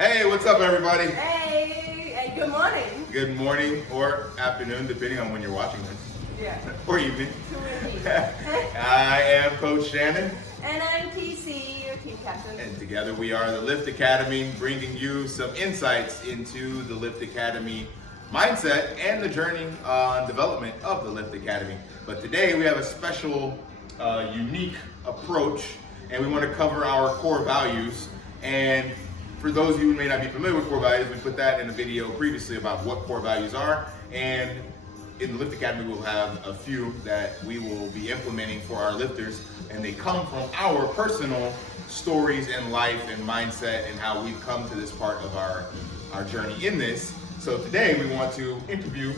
Hey, what's up, everybody? Hey, and good morning. Good morning or afternoon, depending on when you're watching this. Yeah. Or evening. Two I am Coach Shannon. And I'm TC, your team captain. And together we are the Lift Academy, bringing you some insights into the Lift Academy mindset and the journey on development of the Lift Academy. But today we have a special, unique approach, and we want to cover our core values. And for those of you who may not be familiar with core values, we put that in a video previously about what core values are. And in the Lift Academy, we'll have a few that we will be implementing for our lifters. And they come from our personal stories in life and mindset and how we've come to this part of our journey in this. So today we want to interview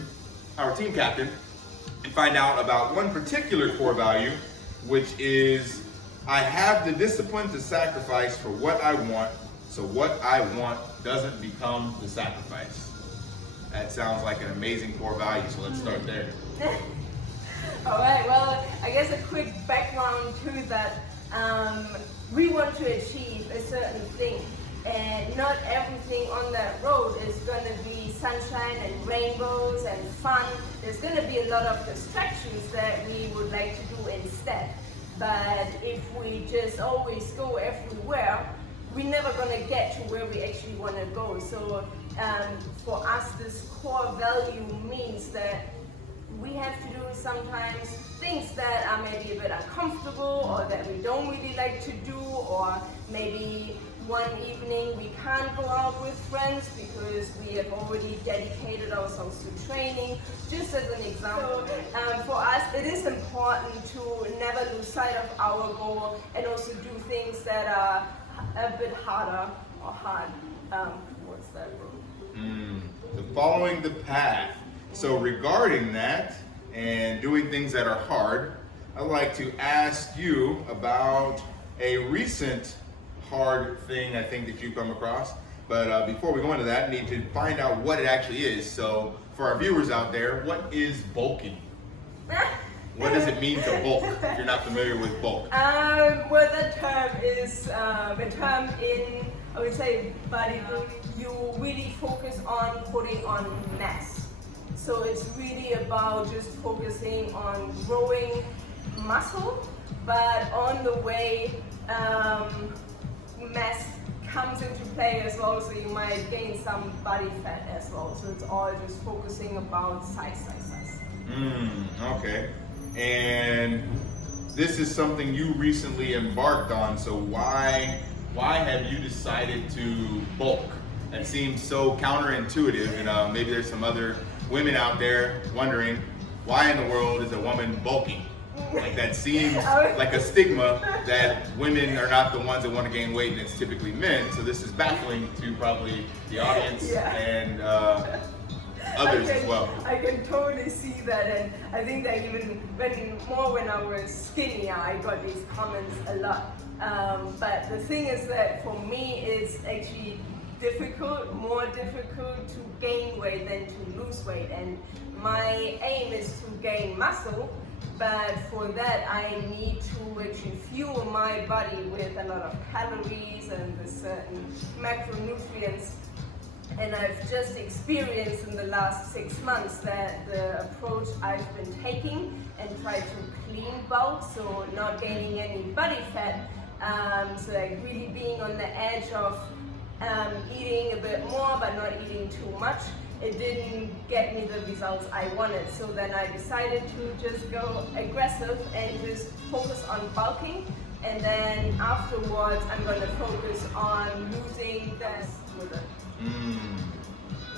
our team captain and find out about one particular core value, which is I have the discipline to sacrifice for what I want, so what I want doesn't become the sacrifice. That sounds like an amazing core value, so let's start there. All right, well, I guess a quick background to that. We want to achieve a certain thing, and not everything on that road is going to be sunshine and rainbows and fun. There's going to be a lot of distractions that we would like to do instead. But if we just always go everywhere, we're never going to get to where we actually want to go. So for us, this core value means that we have to do sometimes things that are maybe a bit uncomfortable or that we don't really like to do, or maybe one evening we can't go out with friends because we have already dedicated ourselves to training, just as an example. So, for us, it is important to never lose sight of our goal and also do things that are a bit harder or hard. What's that word? So following the path. So regarding that and doing things that are hard, I'd like to ask you about a recent hard thing I think that you've come across. But before we go into that, I need to find out what it actually is. So for our viewers out there, what is bulking? What does it mean to bulk, if you're not familiar with bulk? Well, the term is a term in, I would say, bodybuilding. You really focus on putting on mass. So it's really about just focusing on growing muscle, but on the way, mass comes into play as well, so you might gain some body fat as well. So it's all just focusing about size. Okay. And this is something you recently embarked on, so why have you decided to bulk? That seems so counterintuitive, and maybe there's some other women out there wondering, why in the world is a woman bulking? Like, that seems like a stigma that women are not the ones that want to gain weight, and it's typically men. So this is baffling to probably the audience and others as well. I can totally see that, and I think that even when I was skinnier, I got these comments a lot. But the thing is that for me, it's actually more difficult to gain weight than to lose weight, and my aim is to gain muscle. But for that, I need to actually fuel my body with a lot of calories and certain macronutrients. And I've just experienced in the last 6 months that the approach I've been taking and try to clean bulk, so not gaining any body fat, so like really being on the edge of eating a bit more but not eating too much, it didn't get me the results I wanted. So then I decided to just go aggressive and just focus on bulking, and then afterwards I'm going to focus on losing this with it.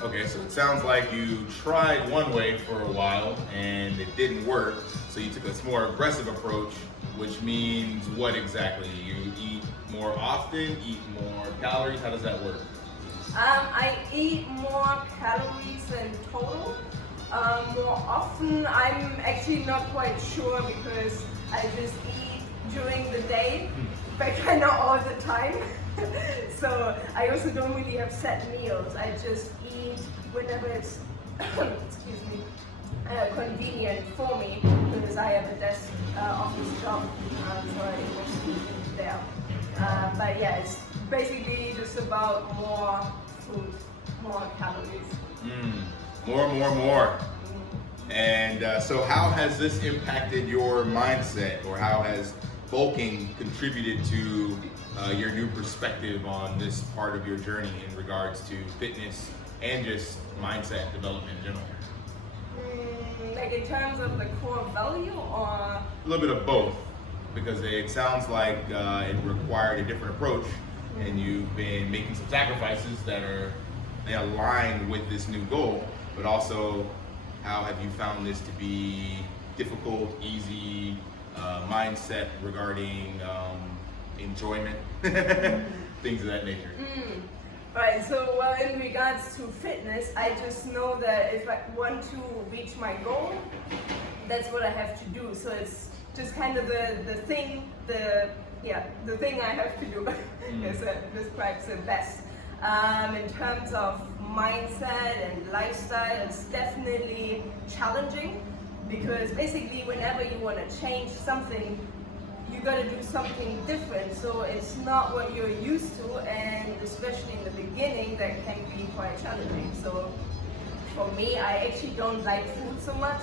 Okay, so it sounds like you tried one way for a while and it didn't work, so you took a more aggressive approach, which means what exactly? You eat more often, eat more calories? How does that work? I eat more calories in total. More often, I'm actually not quite sure because I just eat during the day, but kind of all the time. So I also don't really have set meals. I just eat whenever it's excuse me, convenient for me, because I have a desk office job, so I just eat there. But yeah, it's basically just about more food, more calories. More. And so how has this impacted your mindset, or how has bulking contributed to your new perspective on this part of your journey in regards to fitness and just mindset development in general? Like in terms of the core value, or? A little bit of both, because it sounds like it required a different approach, and you've been making some sacrifices that they align with this new goal, but also how have you found this to be difficult, easy, mindset regarding enjoyment, things of that nature? Right, so well, in regards to fitness, I just know that if I want to reach my goal, that's what I have to do. So it's just kind of the thing I have to do. Yes, that describes it best. In terms of mindset and lifestyle, it's definitely challenging, because basically whenever you want to change something, you got to do something different. So it's not what you're used to, and especially in the beginning, that can be quite challenging. So for me, I actually don't like food so much.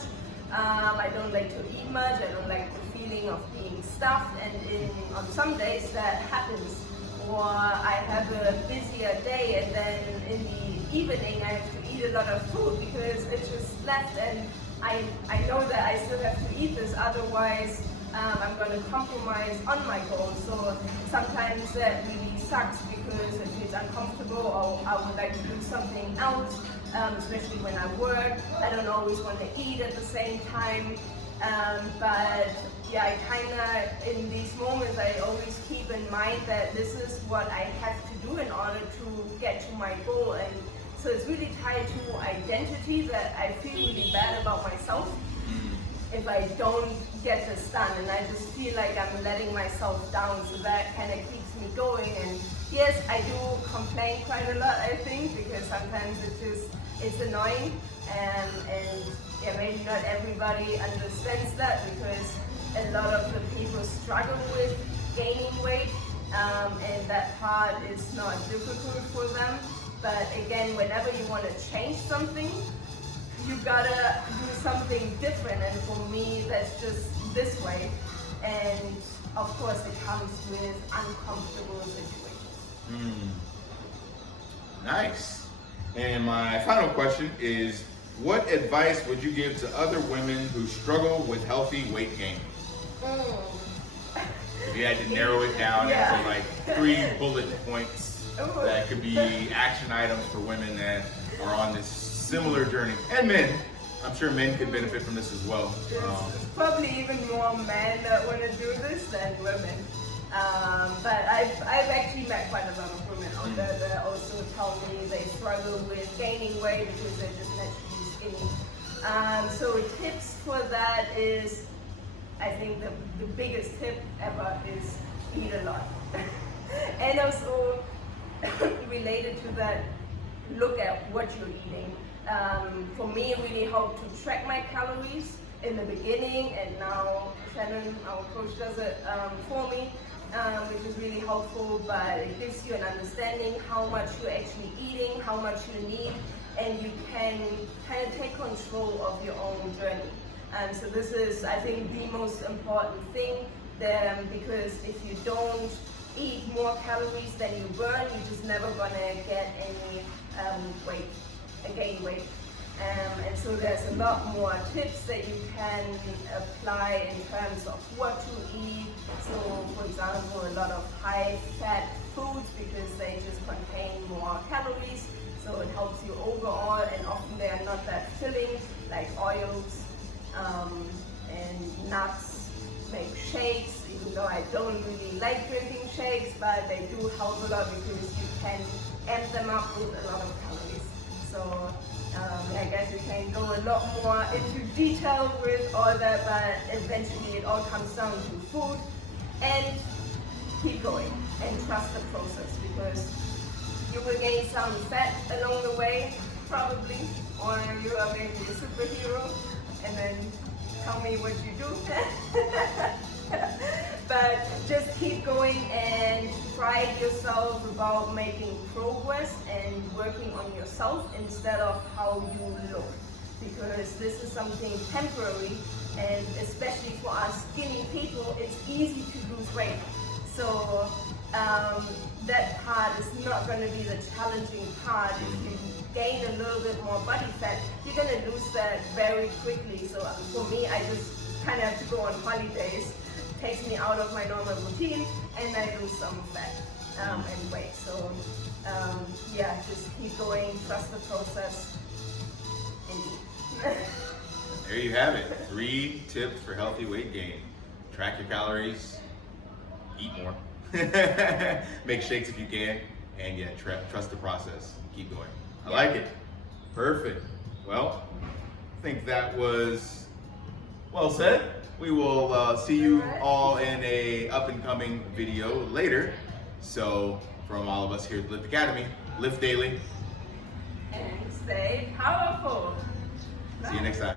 I don't like to eat much. I don't like the feeling of being stuffed, and on some days that happens. Or I have a busier day, and then in the evening I have to eat a lot of food because it's just left, and I know that I still have to eat this, otherwise I'm going to compromise on my goal. So sometimes that really sucks because it feels uncomfortable, or I would like to do something else, especially when I work. I don't always want to eat at the same time. But yeah, I kind of, in these moments, I always keep in mind that this is what I have to do in order to get to my goal. And so it's really tied to identity, that I feel really bad about myself if I don't get this done, and I just feel like I'm letting myself down. So that kind of keeps me going. And yes, I do complain quite a lot, I think, because sometimes it's annoying, and yeah, maybe not everybody understands that, because a lot of the people struggle with gaining weight, and that part is not difficult for them. But again, whenever you want to change something, you gotta do something different, and for me, that's just this way. And of course, it comes with uncomfortable situations. Nice. And my final question is, what advice would you give to other women who struggle with healthy weight gain? If you had to narrow it down into like 3 bullet points that could be action items for women that are on this similar journey, and men. I'm sure men could benefit from this as well. It's probably even more men that want to do this than women. But I've actually met quite a lot of women out there that also tell me they struggle with gaining weight because they're just naturally skinny. So tips for that is, I think the biggest tip ever is eat a lot. And also related to that, look at what you're eating. For me, it really helped to track my calories in the beginning, and now Shannon, our coach, does it for me, which is really helpful. But it gives you an understanding how much you're actually eating, how much you need, and you can kind of take control of your own journey. So this is, I think, the most important thing, because if you don't eat more calories than you burn, you're just never gonna get any gain weight. And so there's a lot more tips that you can apply in terms of what to eat. So for example, a lot of high fat foods, because they just contain more calories, so it helps you overall, and often they are not that filling, like oils and nuts. Make shakes, even though I don't really like drinking shakes, but they do help a lot because you can amp them up with a lot of calories. So I guess we can go a lot more into detail with all that, but eventually it all comes down to food, and keep going and trust the process, because you will gain some fat along the way, probably, or you are maybe a superhero, and then tell me what you do. But just keep going and pride yourself about making progress and working on yourself instead of how you look, because this is something temporary, and especially for us skinny people, it's easy to lose weight. So that part is not going to be the challenging part. If you gain a little bit more body fat, you're going to lose that very quickly. So for me, I just kind of have to go on holidays. Takes me out of my normal routine, and I lose some fat and weight. So yeah, just keep going, trust the process, and eat. There you have it. 3 tips for healthy weight gain. Track your calories, eat more, make shakes if you can, and yeah, trust the process. Keep going. I like it. Perfect. Well, I think that was well said. We will see you all in a up and coming video later. So from all of us here at the Lift Academy, lift daily And stay powerful. See you next time.